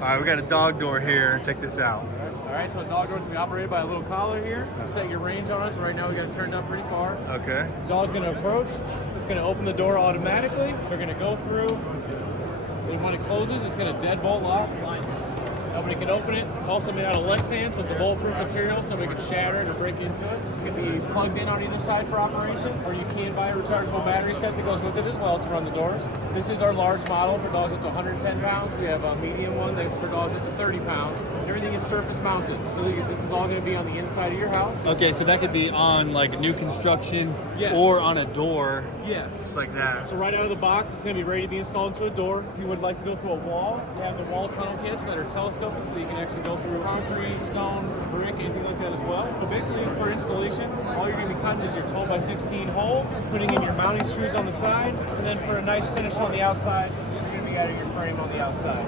All right, we got a dog door here. Check this out. All right, so the dog door's gonna be operated by a little collar here. You set your range on it, so right now we got it turned up pretty far. Okay. The dog's gonna approach. It's gonna open the door automatically. We're gonna go through. And when it closes, it's gonna deadbolt lock. Nobody can open it. Also made out of Lexan, so it's a bulletproof material, so we can shatter it or break into it. It can be plugged in on either side for operation, or you can buy a rechargeable battery set that goes with it as well to run the doors. This is our large model for dogs up to 110 pounds. We have a medium one that's for dogs up to 30 pounds. Everything is surface mounted, so this is all going to be on the inside of your house. Okay, so that could be on like new construction or on a door. Yes. Just like that. So right out of the box, it's going to be ready to be installed into a door. If you would like to go through a wall, we have the wall tunnel kits that are telescoping, so you can actually go through concrete, stone, brick, anything like that as well. But basically, for installation, all you're going to be cutting is your 12 by 16 hole, putting in your mounting screws on the side, and then for a nice finish on the outside, you're going to be adding your frame on the outside.